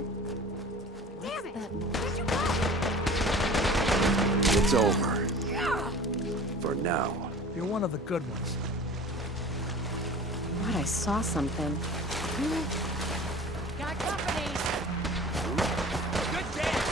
What? Damn it! That... Where'd you go? It's over. For now. You're one of the good ones. God, I saw something. Got company. Good dance!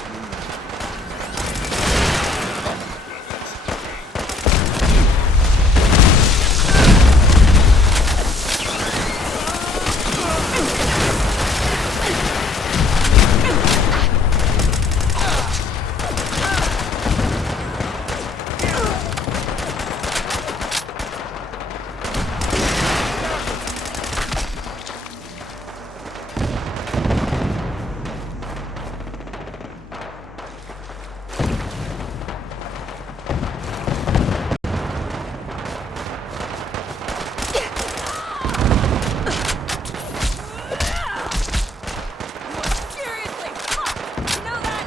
Seriously! Fuck! You know that?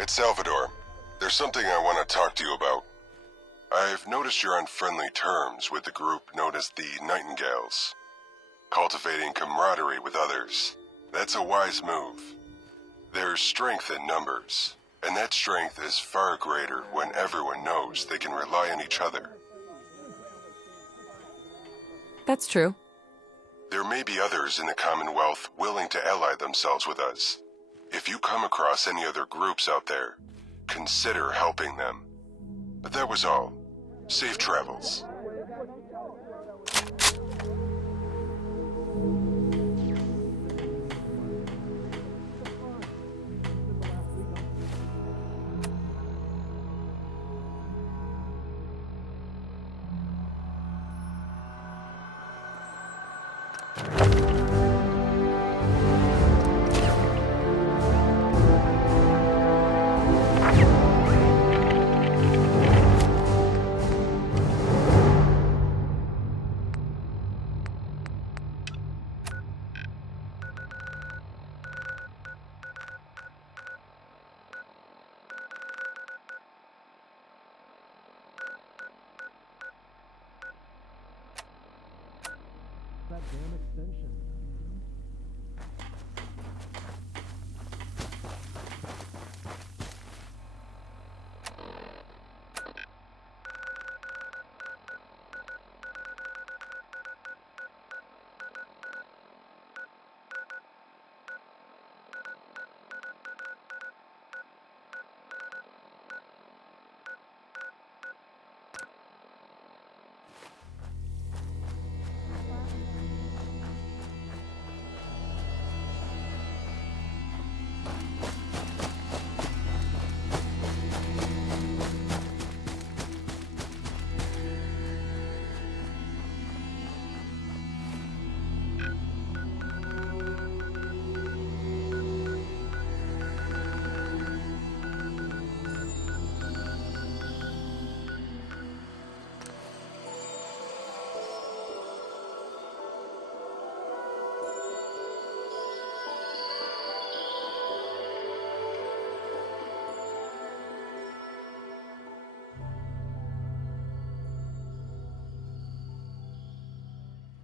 It's Salvador. There's something I want to talk to you about. I've noticed you're on friendly terms with the group known as the Nightingales. Cultivating camaraderie with others. That's a wise move. There's strength in numbers, and that strength is far greater when everyone knows they can rely on each other. That's true. There may be others in the Commonwealth willing to ally themselves with us. If you come across any other groups out there, consider helping them. But that was all. Safe travels. goddamn extension.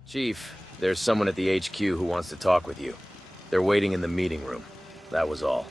Chief, there's someone at the HQ who wants to talk with you. They're waiting in the meeting room. That was all.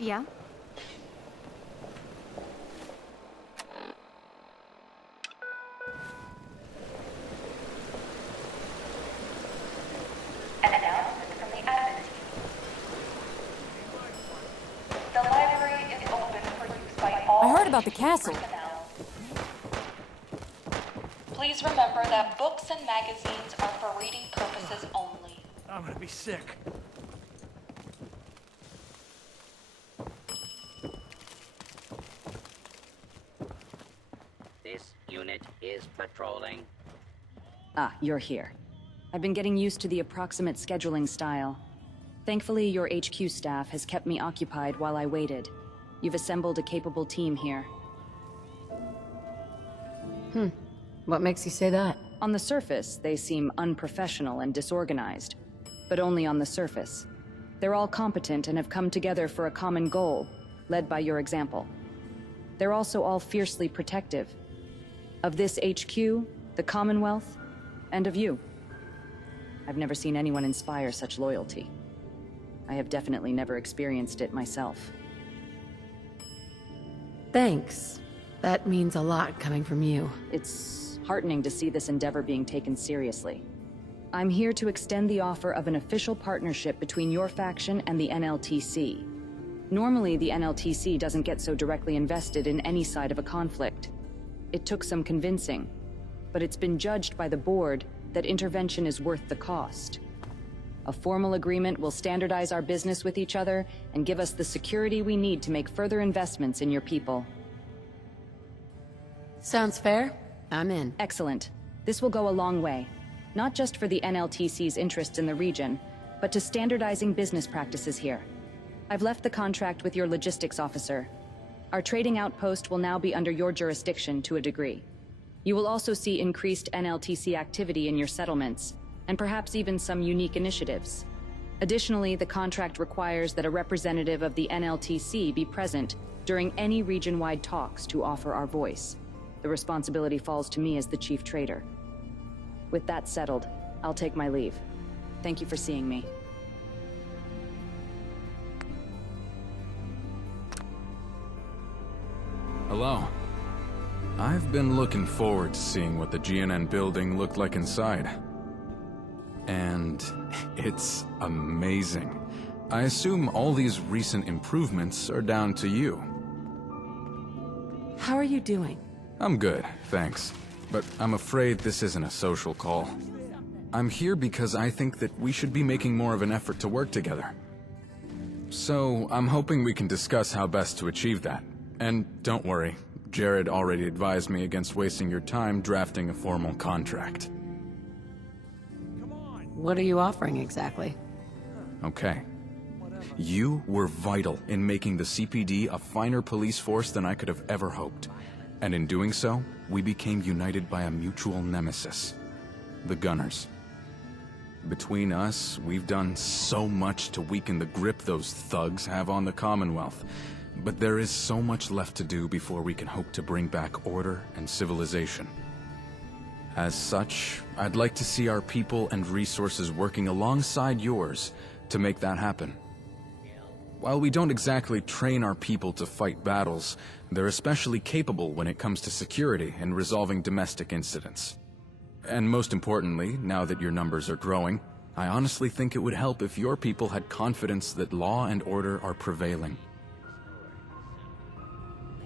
Yeah? An announcement from the admin team. The library is open for use by all I heard about the castle. personnel. Please remember that books and magazines are for reading purposes only. I'm gonna be sick. This unit is patrolling. Ah, you're here. I've been getting used to the approximate scheduling style. Thankfully, your HQ staff has kept me occupied while I waited. You've assembled a capable team here. What makes you say that? On the surface, they seem unprofessional and disorganized. But only on the surface. They're all competent and have come together for a common goal, led by your example. They're also all fiercely protective. Of this HQ, the Commonwealth, and of you. I've never seen anyone inspire such loyalty. I have definitely never experienced it myself. Thanks. That means a lot coming from you. It's heartening to see this endeavor being taken seriously. I'm here to extend the offer of an official partnership between your faction and the NLTC. Normally, the NLTC doesn't get so directly invested in any side of a conflict. It took some convincing, but it's been judged by the board that intervention is worth the cost. A formal agreement will standardize our business with each other and give us the security we need to make further investments in your people. Sounds fair. I'm in. Excellent. This will go a long way, not just for the NLTC's interests in the region, but to standardizing business practices here. I've left the contract with your logistics officer. Our trading outpost will now be under your jurisdiction to a degree. You will also see increased NLTC activity in your settlements, and perhaps even some unique initiatives. Additionally, the contract requires that a representative of the NLTC be present during any region-wide talks to offer our voice. The responsibility falls to me as the chief trader. With that settled, I'll take my leave. Thank you for seeing me. Hello. I've been looking forward to seeing what the GNN building looked like inside. And it's amazing. I assume all these recent improvements are down to you. How are you doing? I'm good, thanks. But I'm afraid this isn't a social call. I'm here because I think that we should be making more of an effort to work together. So, I'm hoping we can discuss how best to achieve that. And don't worry, Jared already advised me against wasting your time drafting a formal contract. What are you offering exactly? Okay. You were vital in making the CPD a finer police force than I could have ever hoped. And in doing so, we became united by a mutual nemesis. The Gunners. Between us, we've done so much to weaken the grip those thugs have on the Commonwealth. But there is so much left to do before we can hope to bring back order and civilization. As such, I'd like to see our people and resources working alongside yours to make that happen. While we don't exactly train our people to fight battles, they're especially capable when it comes to security and resolving domestic incidents. And most importantly, now that your numbers are growing, I honestly think it would help if your people had confidence that law and order are prevailing.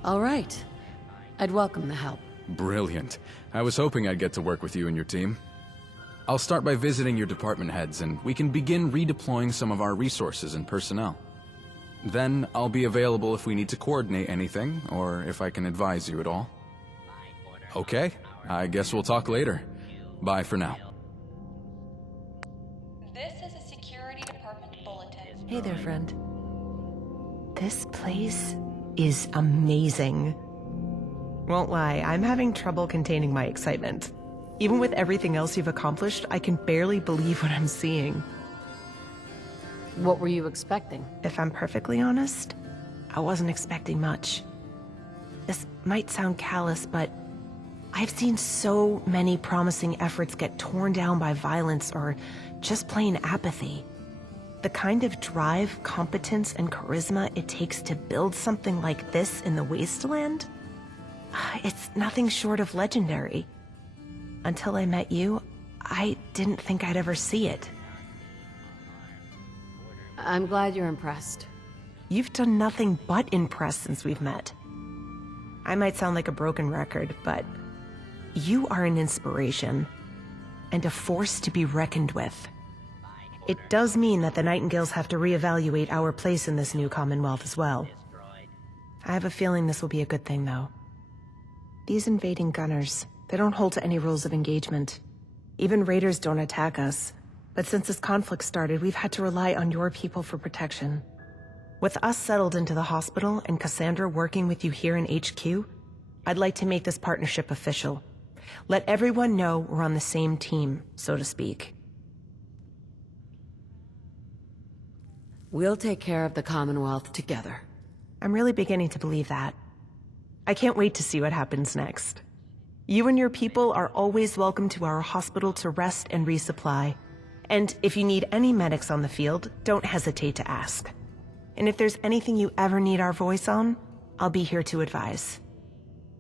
All right. I'd welcome the help. Brilliant. I was hoping I'd get to work with you and your team. I'll start by visiting your department heads, and we can begin redeploying some of our resources and personnel. Then I'll be available if we need to coordinate anything, or if I can advise you at all. Okay, I guess we'll talk later. Bye for now. This is a security department bulletin. Hey there, friend. This place is amazing. Won't lie, I'm having trouble containing my excitement. Even with everything else you've accomplished, I can barely believe what I'm seeing. What were you expecting? If I'm perfectly honest, I wasn't expecting much. This might sound callous, but I've seen so many promising efforts get torn down by violence or just plain apathy. The kind of drive, competence, and charisma it takes to build something like this in the wasteland? It's nothing short of legendary. Until I met you, I didn't think I'd ever see it. I'm glad you're impressed. You've done nothing but impress since we've met. I might sound like a broken record, but you are an inspiration and a force to be reckoned with. It does mean that the Nightingales have to reevaluate our place in this new Commonwealth as well. I have a feeling this will be a good thing, though. These invading Gunners, they don't hold to any rules of engagement. Even raiders don't attack us. But since this conflict started, we've had to rely on your people for protection. With us settled into the hospital and Cassandra working with you here in HQ, I'd like to make this partnership official. Let everyone know we're on the same team, so to speak. We'll take care of the Commonwealth together. I'm really beginning to believe that. I can't wait to see what happens next. You and your people are always welcome to our hospital to rest and resupply. And if you need any medics on the field, don't hesitate to ask. And if there's anything you ever need our voice on, I'll be here to advise.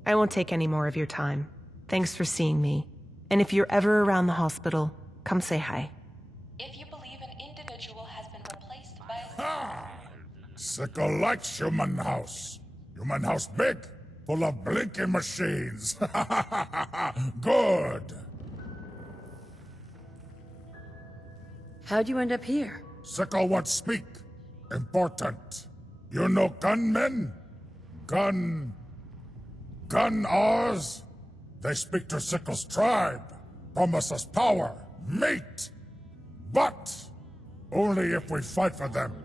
I won't take any more of your time. Thanks for seeing me. And if you're ever around the hospital, come say hi. If you believe an individual has been replaced by Ha! Sickle likes human house. Human house big, full of blinking machines. Good. How'd you end up here? Sickle wants speak. Important. You know gunmen? Gun Ours? They speak to Sickle's tribe. Promise us power, mate. But only if we fight for them.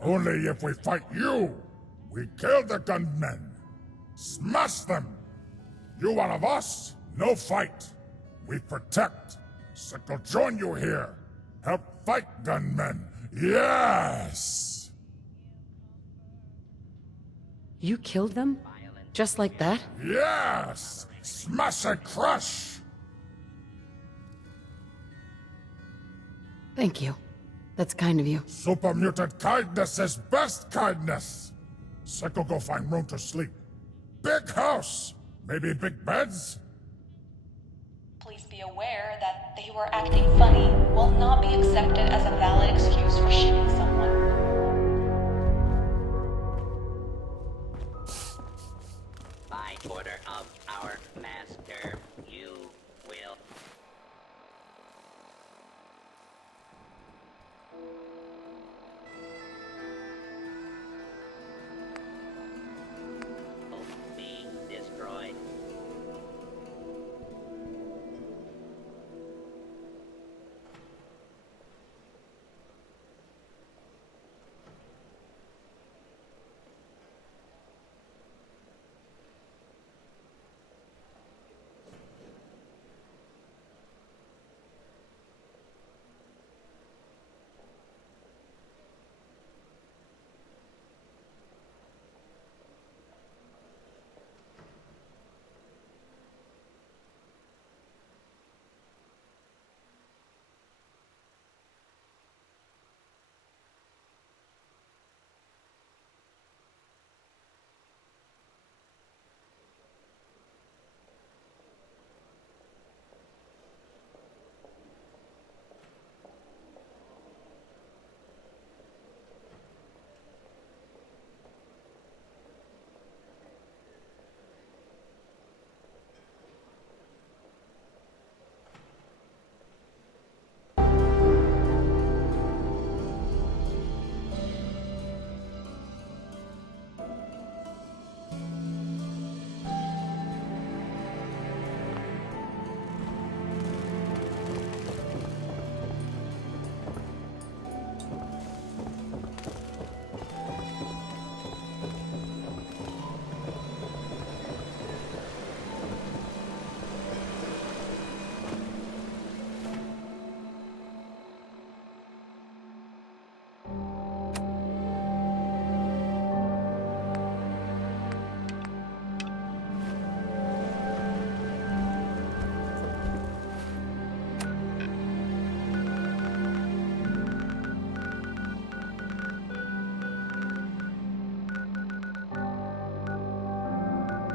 Only if we fight you. We kill the gunmen. Smash them! You one of us? No fight. We protect. Sickle join you here. Help fight, gunmen. Yes! You killed them? Just like that? Yes! Smash and crush! Thank you. That's kind of you. Super mutant kindness is best kindness! Sickle go find room to sleep. Big house! Maybe big beds? Please be aware that they were acting funny will not be accepted as a valid excuse for shooting someone. By order of our master, you will... be destroyed.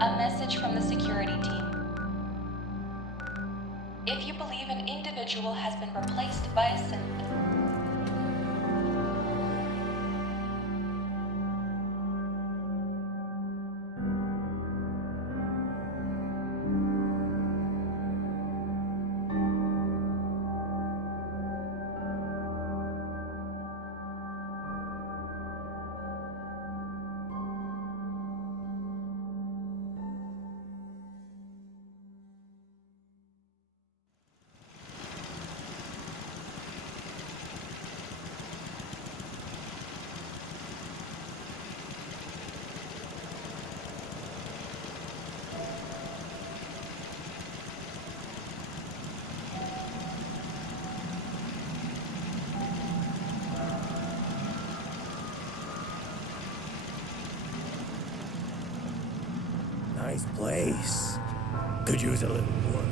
A message from the security team. If you believe an individual has been replaced by a synth, Nice place. Could use a little more.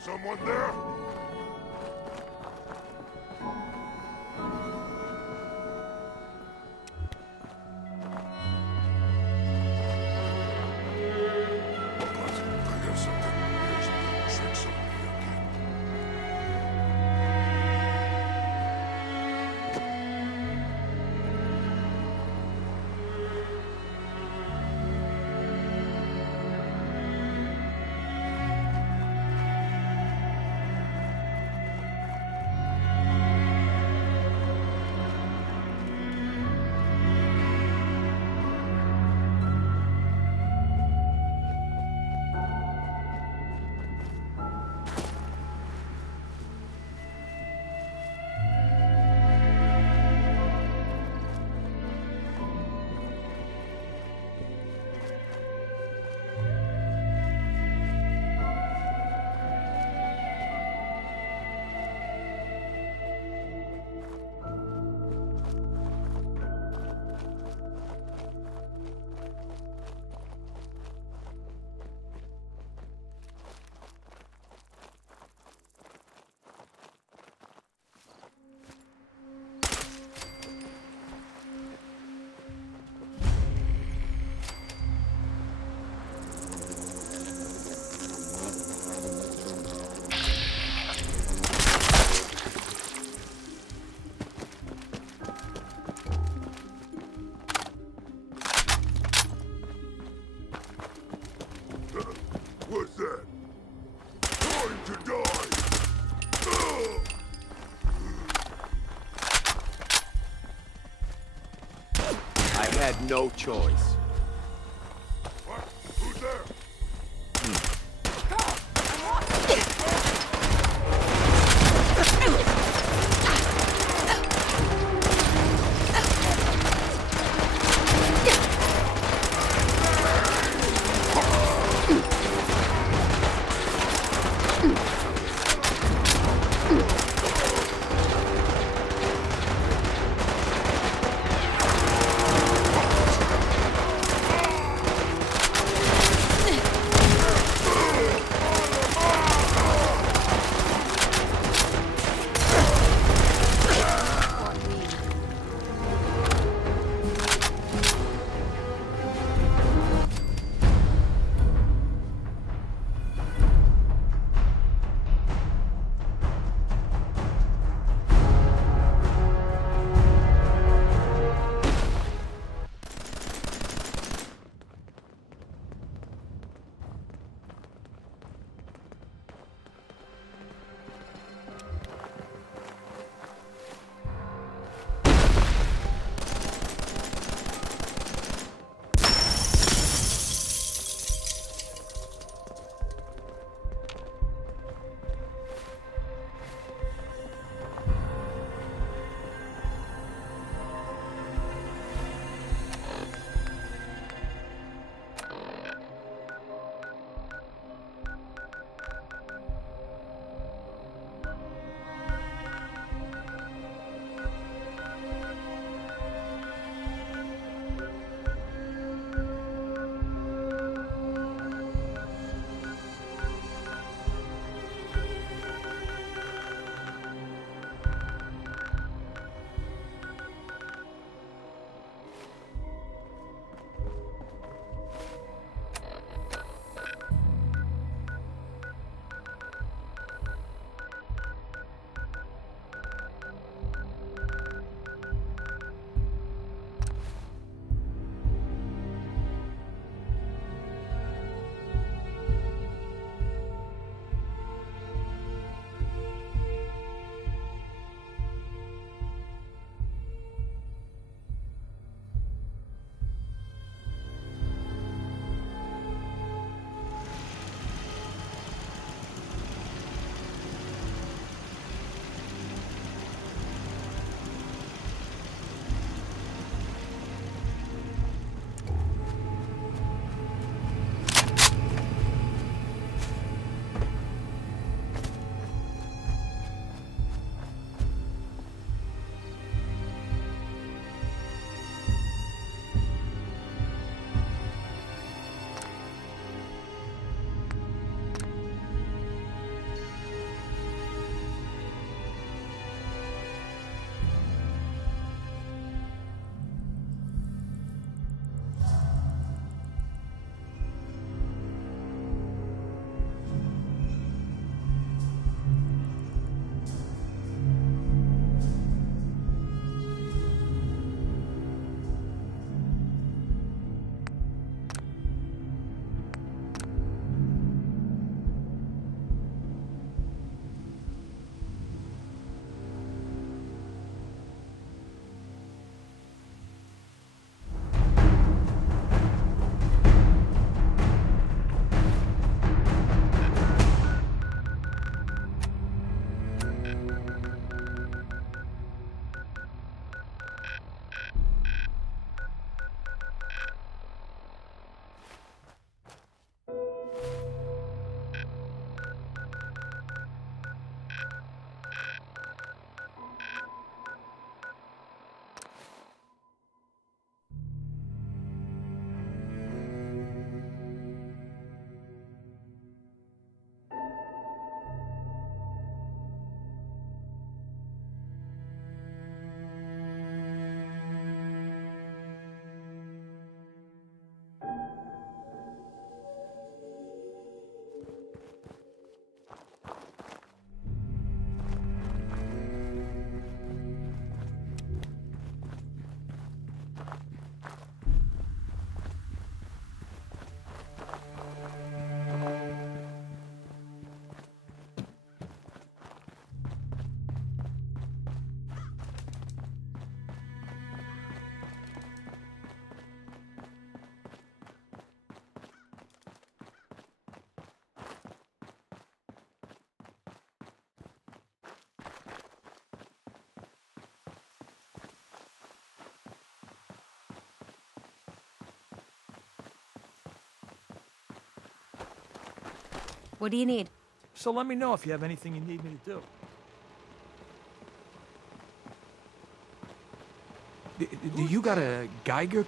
Someone there? I guess something here's the tricks on me again. What's that? Going to die! I had no choice. What? Who's there? What do you need? So let me know if you have anything you need me to do. Do you got a Geiger?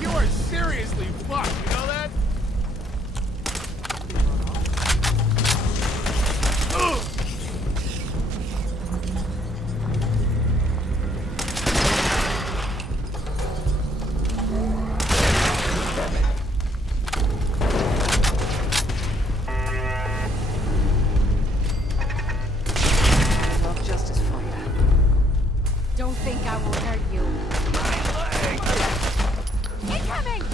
You are seriously fucked, you know that? Justice for you. Don't think I will hurt you. Incoming!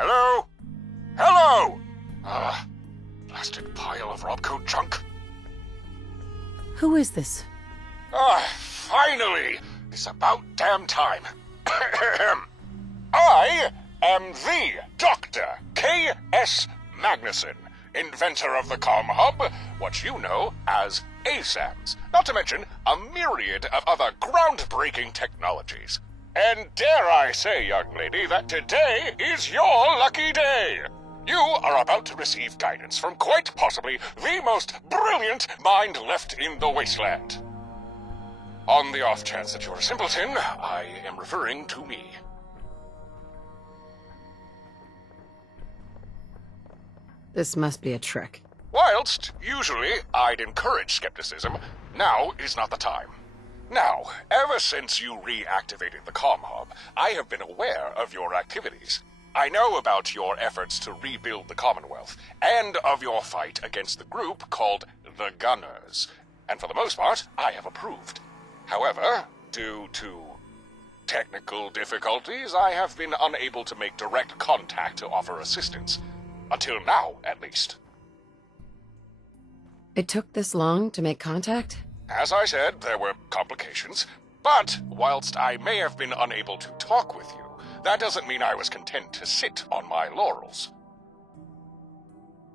Hello? Hello! Blasted pile of Robco junk. Who is this? Finally! It's about damn time. I am the Dr. K.S. Magnuson, inventor of the comm hub, what you know as ASAMS, not to mention a myriad of other groundbreaking technologies. And dare I say, young lady, that today is your lucky day. You are about to receive guidance from quite possibly the most brilliant mind left in the wasteland. On the off chance that you're a simpleton, I am referring to me. This must be a trick. Whilst, usually, I'd encourage skepticism, now is not the time. Now, ever since you reactivated the comm hub, I have been aware of your activities. I know about your efforts to rebuild the Commonwealth, and of your fight against the group called the Gunners. And for the most part, I have approved. However, due to technical difficulties, I have been unable to make direct contact to offer assistance. Until now, at least. It took this long to make contact? As I said, there were complications. But whilst I may have been unable to talk with you, that doesn't mean I was content to sit on my laurels.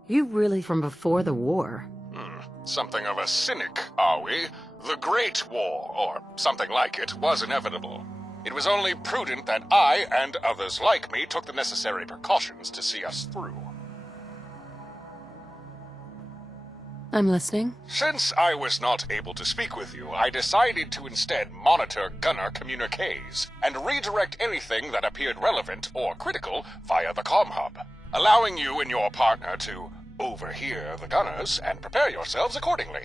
You really from before the war? Something of a cynic, are we? The Great War, or something like it, was inevitable. It was only prudent that I, and others like me, took the necessary precautions to see us through. I'm listening. Since I was not able to speak with you, I decided to instead monitor Gunner communiques and redirect anything that appeared relevant or critical via the comm hub, allowing you and your partner to overhear the Gunners and prepare yourselves accordingly.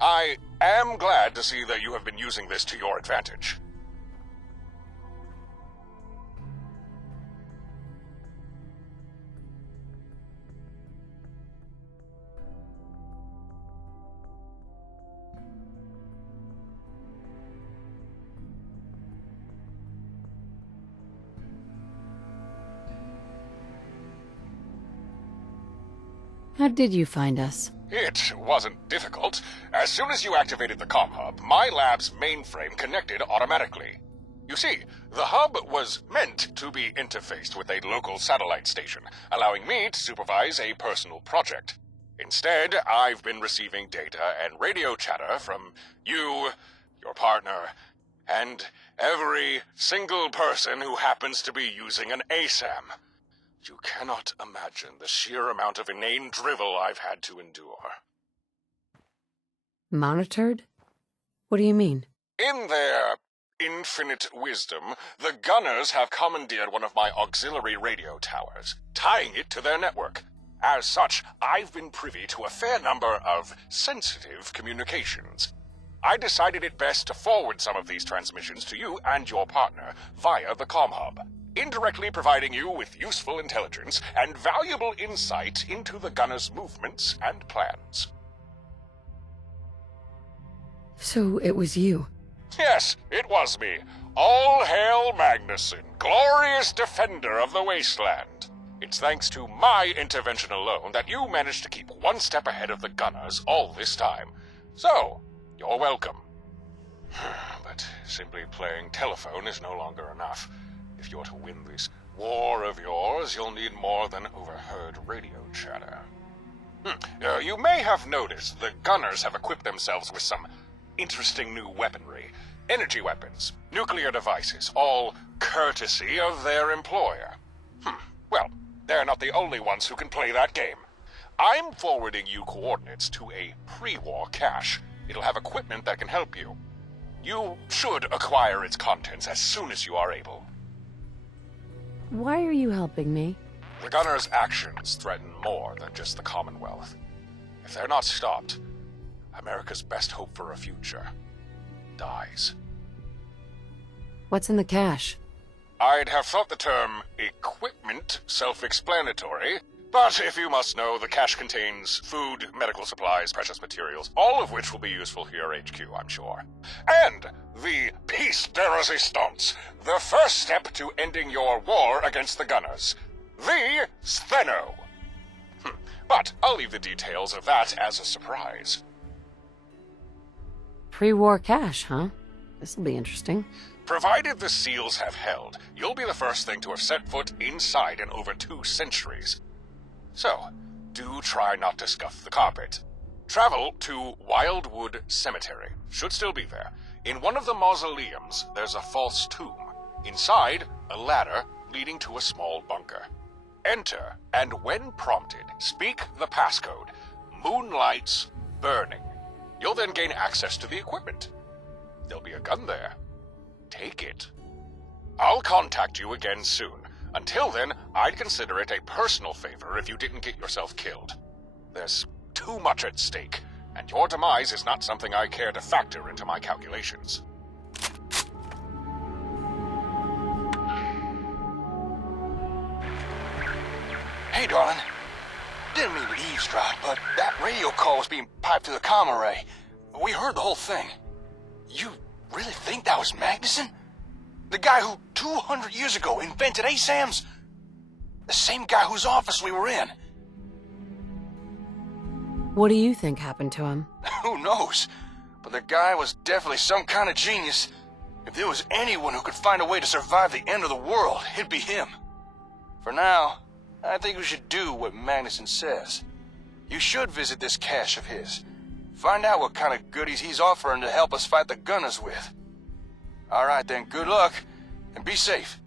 I am glad to see that you have been using this to your advantage. How did you find us? It wasn't difficult. As soon as you activated the comm hub, my lab's mainframe connected automatically. You see, the hub was meant to be interfaced with a local satellite station, allowing me to supervise a personal project. Instead, I've been receiving data and radio chatter from you, your partner, and every single person who happens to be using an ASAM. You cannot imagine the sheer amount of inane drivel I've had to endure. Monitored? What do you mean? In their infinite wisdom, the Gunners have commandeered one of my auxiliary radio towers, tying it to their network. As such, I've been privy to a fair number of sensitive communications. I decided it best to forward some of these transmissions to you and your partner via the comm hub, indirectly providing you with useful intelligence and valuable insight into the Gunners' movements and plans. So it was you? Yes, it was me. All hail Magnuson, glorious defender of the wasteland. It's thanks to my intervention alone that you managed to keep one step ahead of the Gunners all this time. So, you're welcome. But simply playing telephone is no longer enough. If you're to win this war of yours, you'll need more than overheard radio chatter. You may have noticed the Gunners have equipped themselves with some interesting new weaponry. Energy weapons, nuclear devices, all courtesy of their employer. Well, they're not the only ones who can play that game. I'm forwarding you coordinates to a pre-war cache. It'll have equipment that can help you. You should acquire its contents as soon as you are able. Why are you helping me? The Gunners' actions threaten more than just the Commonwealth. If they're not stopped, America's best hope for a future dies. What's in the cache? I'd have thought the term equipment self-explanatory, but if you must know, the cache contains food, medical supplies, precious materials, all of which will be useful here at HQ, I'm sure. And the piece de resistance, the first step to ending your war against the Gunners, the Stheno. But I'll leave the details of that as a surprise. Pre-war cache, huh? This'll be interesting. Provided the seals have held, you'll be the first thing to have set foot inside in over 2 centuries. So, do try not to scuff the carpet. Travel to Wildwood Cemetery. Should still be there. In one of the mausoleums, there's a false tomb. Inside, a ladder leading to a small bunker. Enter, and when prompted, speak the passcode. Moonlight's Burning. You'll then gain access to the equipment. There'll be a gun there. Take it. I'll contact you again soon. Until then, I'd consider it a personal favor if you didn't get yourself killed. There's too much at stake, and your demise is not something I care to factor into my calculations. Hey, darling. Didn't mean to eavesdrop, but that radio call was being piped through the comm array. We heard the whole thing. You really think that was Magnuson? The guy who 200 years ago invented ASAMs? The same guy whose office we were in. What do you think happened to him? Who knows? But the guy was definitely some kind of genius. If there was anyone who could find a way to survive the end of the world, it'd be him. For now, I think we should do what Magnuson says. You should visit this cache of his. Find out what kind of goodies he's offering to help us fight the Gunners with. All right then, good luck, and be safe.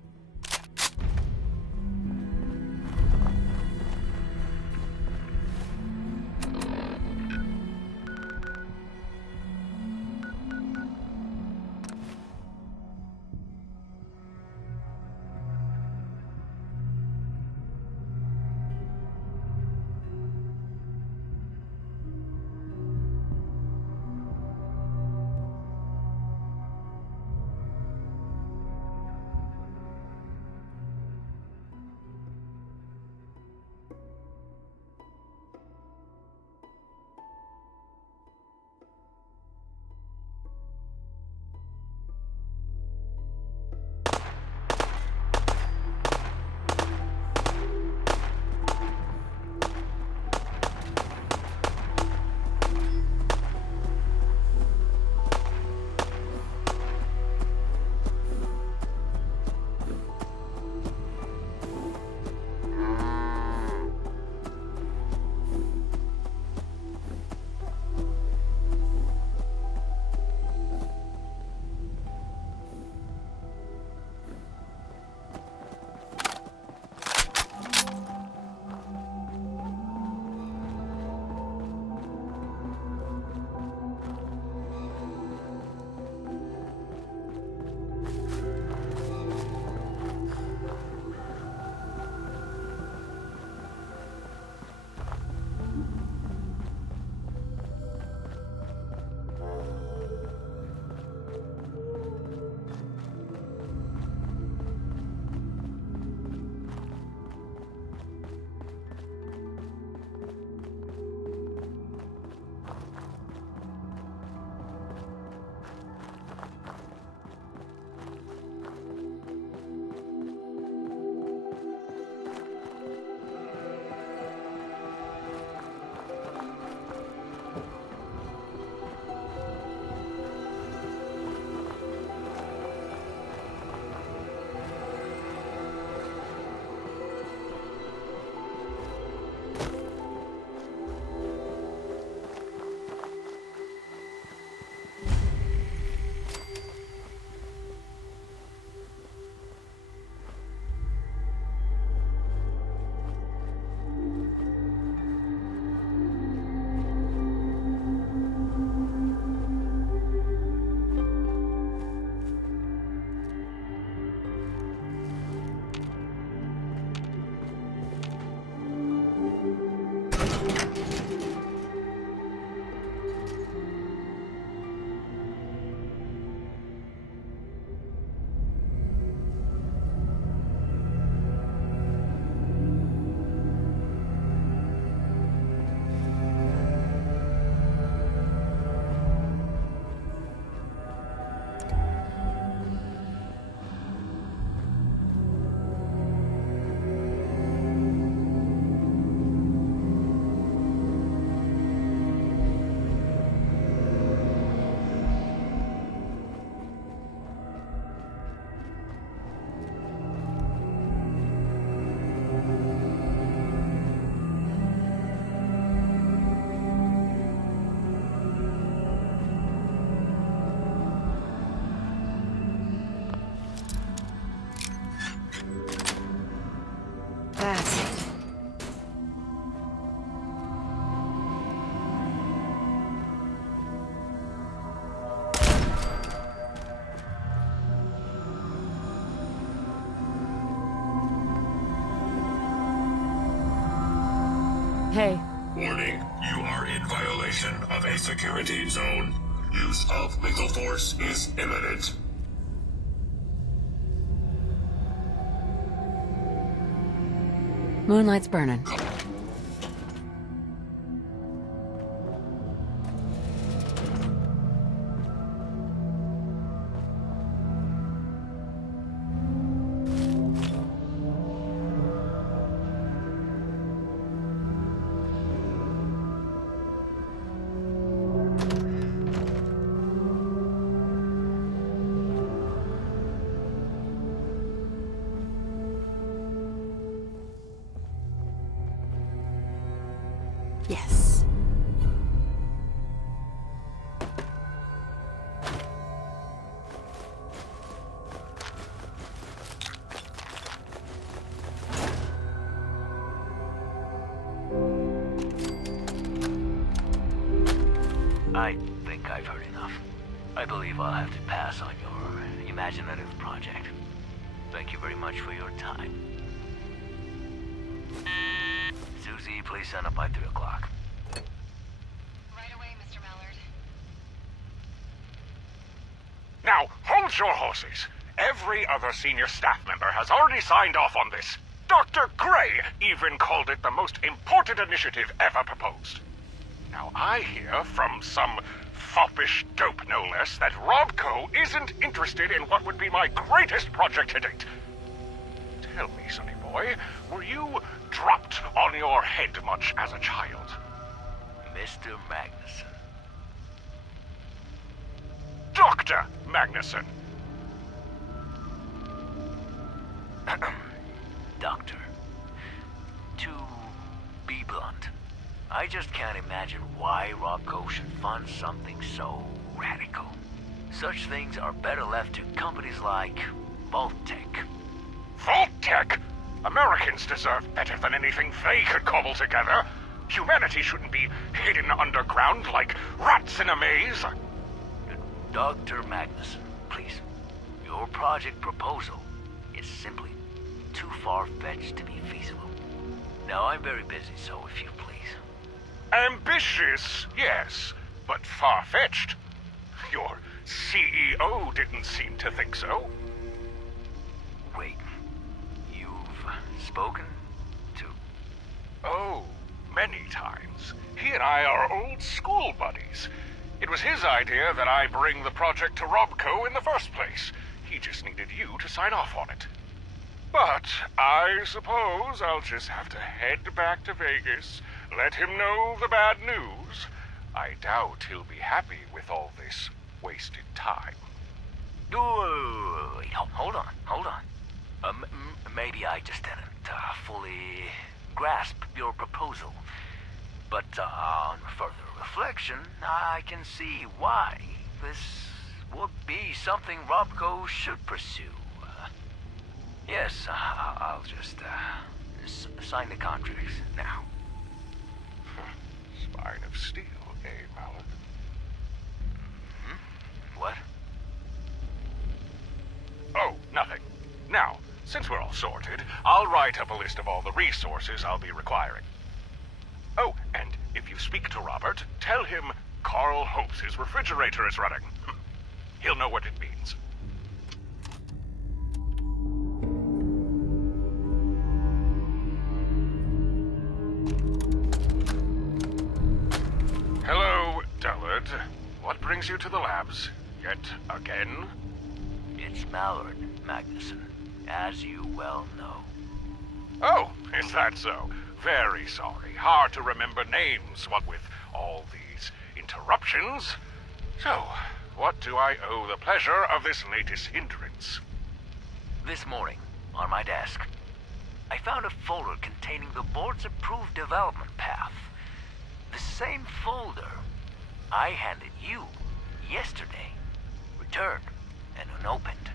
Warning, you are in violation of a security zone. Use of lethal force is imminent. Moonlight's burning. Yes. I think I've heard enough. I believe I'll have to pass on your imaginative project. Thank you very much for your time. Susie, please send up by 3 o'clock. Right away, Mr. Mallard. Now, hold your horses. Every other senior staff member has already signed off on this. Dr. Gray even called it the most important initiative ever proposed. Now, I hear from some foppish dope no less that Robco isn't interested in what would be my greatest project to date. Tell me, sonny boy, were you dropped on your head much as a child? Mr. Magnuson. Dr. Magnuson. Doctor, to be blunt, I just can't imagine why Robco should fund something so radical. Such things are better left to companies like Vault-Tec. Vault-Tec? Americans deserve better than anything they could cobble together. Humanity shouldn't be hidden underground like rats in a maze. Dr. Magnuson, please. Your project proposal is simply too far-fetched to be feasible. Now, I'm very busy, so if you please. Ambitious, yes, but far-fetched. Your CEO didn't seem to think so. Wait, you've spoken to... Oh, many times. He and I are old school buddies. It was his idea that I bring the project to Robco in the first place. He just needed you to sign off on it. But I suppose I'll just have to head back to Vegas, let him know the bad news. I doubt he'll be happy with all this wasted time. Wait, hold on. Maybe I just didn't fully grasp your proposal. But on further reflection, I can see why this would be something Robco should pursue. Yes, I'll just sign the contracts now. Spine of steel, eh, Mallard? What? Oh, nothing. Now, since we're all sorted, I'll write up a list of all the resources I'll be requiring. Oh, and if you speak to Robert, tell him Carl hopes his refrigerator is running. He'll know what it means. Hello, Dullard. What brings you to the labs? Yet again? It's Mallard, Magnuson, as you well know. Oh, is that so? Very sorry. Hard to remember names, what with all these interruptions. So, what do I owe the pleasure of this latest hindrance? This morning, on my desk, I found a folder containing the board's approved development path. The same folder I handed you yesterday, returned and unopened.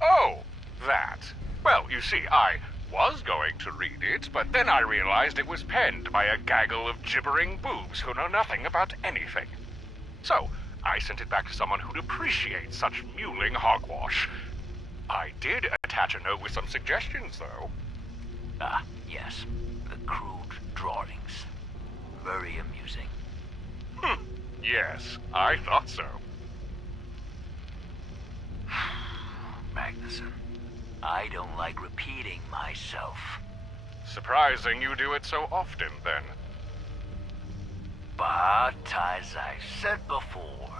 Oh, that. Well, you see, I was going to read it, but then I realized it was penned by a gaggle of gibbering boobs who know nothing about anything. So, I sent it back to someone who'd appreciate such mewling hogwash. I did attach a note with some suggestions, though. Ah, yes. The crude drawings. very amusing. Yes, I thought so. Magnuson, I don't like repeating myself. Surprising you do it so often, then. But, as I've said before,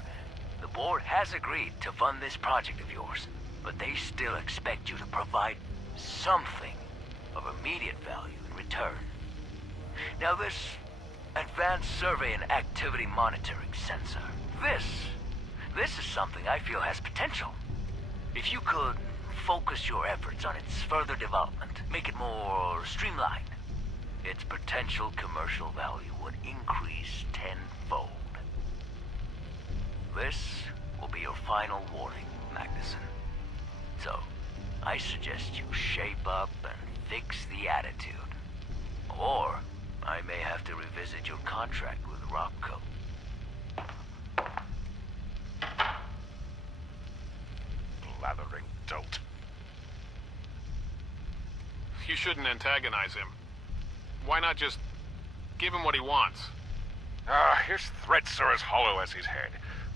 the board has agreed to fund this project of yours, but they still expect you to provide something of immediate value in return. Now this advanced survey and activity monitoring sensor, this is something I feel has potential. If you could focus your efforts on its further development, make it more streamlined, its potential commercial value would increase tenfold. This will be your final warning, Magnuson. So, I suggest you shape up and fix the attitude. Or, I may have to revisit your contract with Robco. Blathering dolt. You shouldn't antagonize him. Why not just give him what he wants? His threats are as hollow as his head.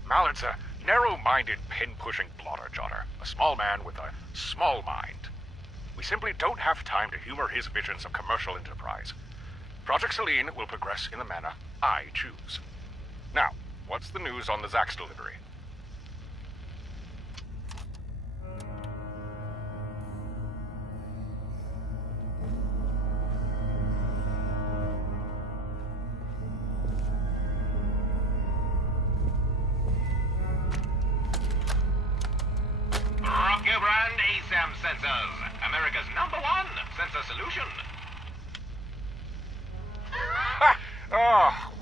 Mallard's a narrow-minded, pin-pushing blotter-jotter. A small man with a small mind. We simply don't have time to humor his visions of commercial enterprise. Project Selene will progress in the manner I choose. Now, what's the news on the Zax delivery? Robco brand ASAM sensors, America's #1 sensor solution.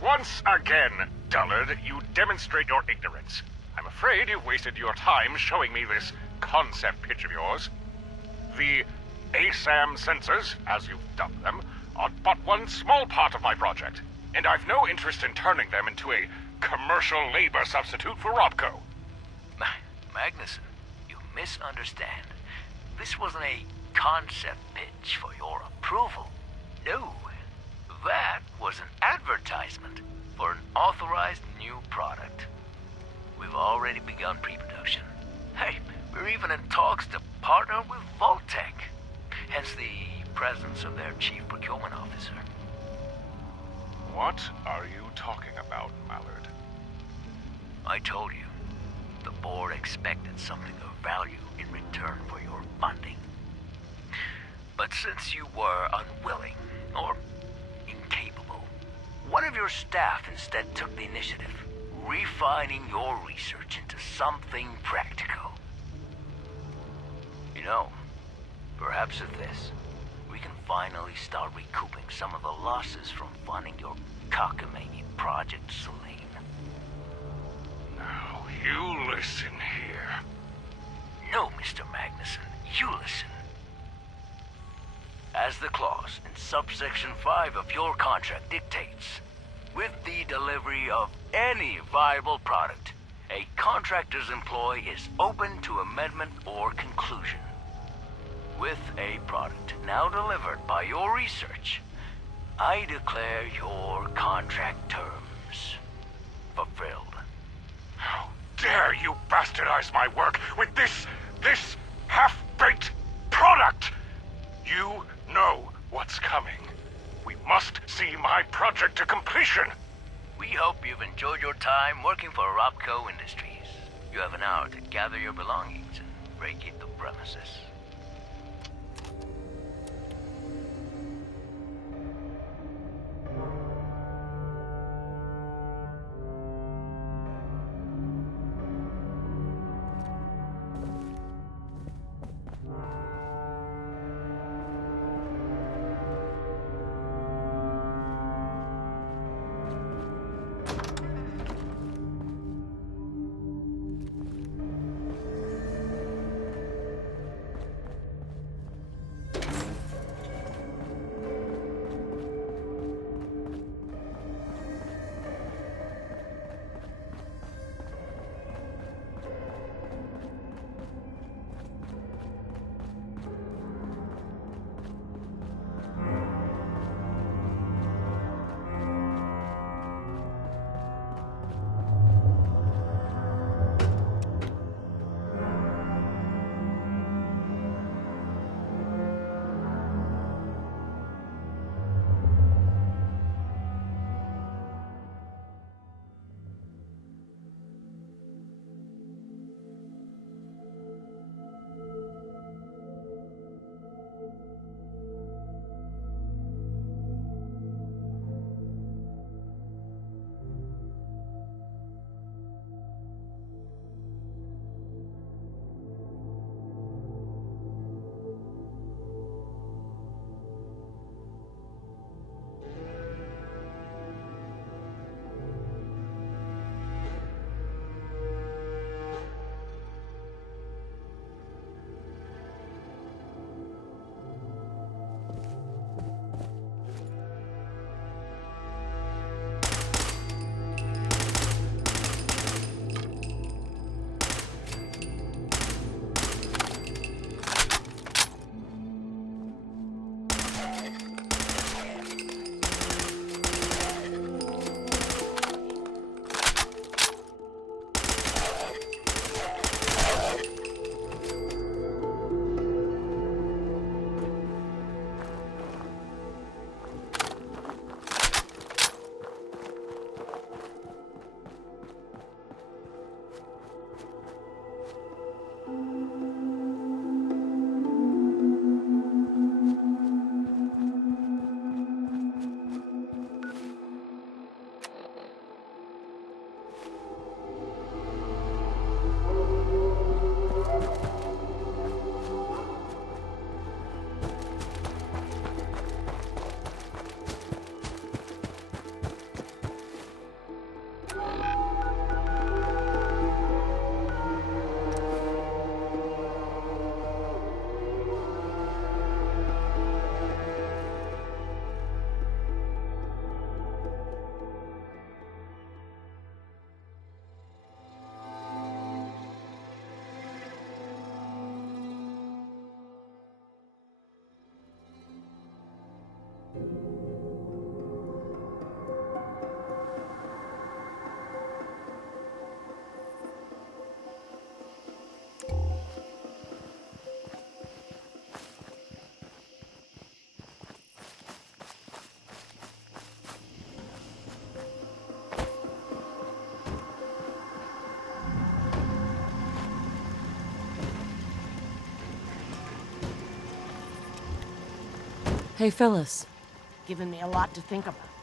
Once again, dullard, you demonstrate your ignorance. I'm afraid you've wasted your time showing me this concept pitch of yours. The ASAM sensors, as you've dubbed them, are but one small part of my project, and I've no interest in turning them into a commercial labor substitute for Robco. Magnuson, you misunderstand. This wasn't a concept pitch for your approval. No. That was an advertisement for an authorized new product. We've already begun pre-production. Hey, we're even in talks to partner with Voltec. Hence the presence of their chief procurement officer. What are you talking about, Mallard? I told you, the board expected something of value in return for your funding. But since you were unwilling, or incapable, one of your staff instead took the initiative, refining your research into something practical. You know, perhaps with this, we can finally start recouping some of the losses from funding your cockamamie Project Selene. Now, you listen here. No, Mr. Magnuson, you listen. As the clause in subsection 5 of your contract dictates, with the delivery of any viable product, a contractor's employ is open to amendment or conclusion. With a product now delivered by your research, I declare your contract terms fulfilled. How dare you bastardize my work with this half-baked product! You know what's coming. We must see my project to completion. We hope you've enjoyed your time working for Robco Industries. You have an hour to gather your belongings and vacate the premises. Hey, Phyllis. Giving me a lot to think about.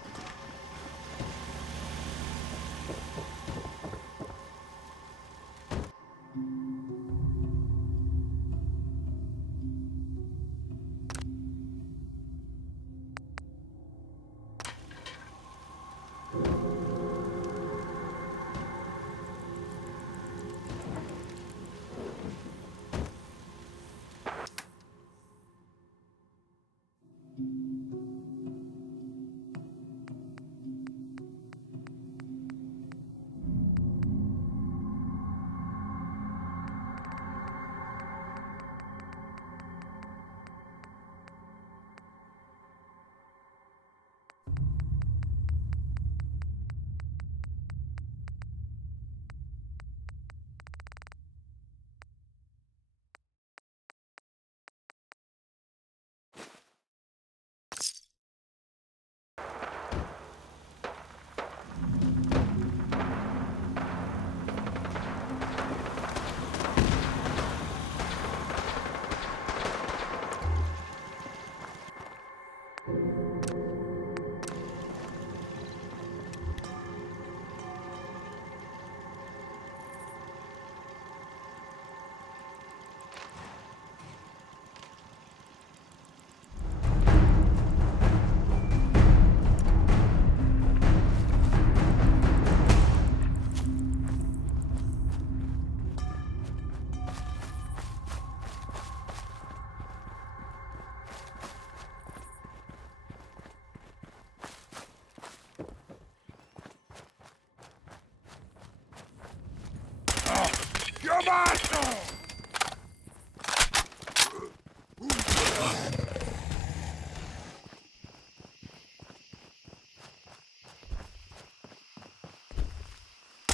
Come on!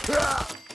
Ah!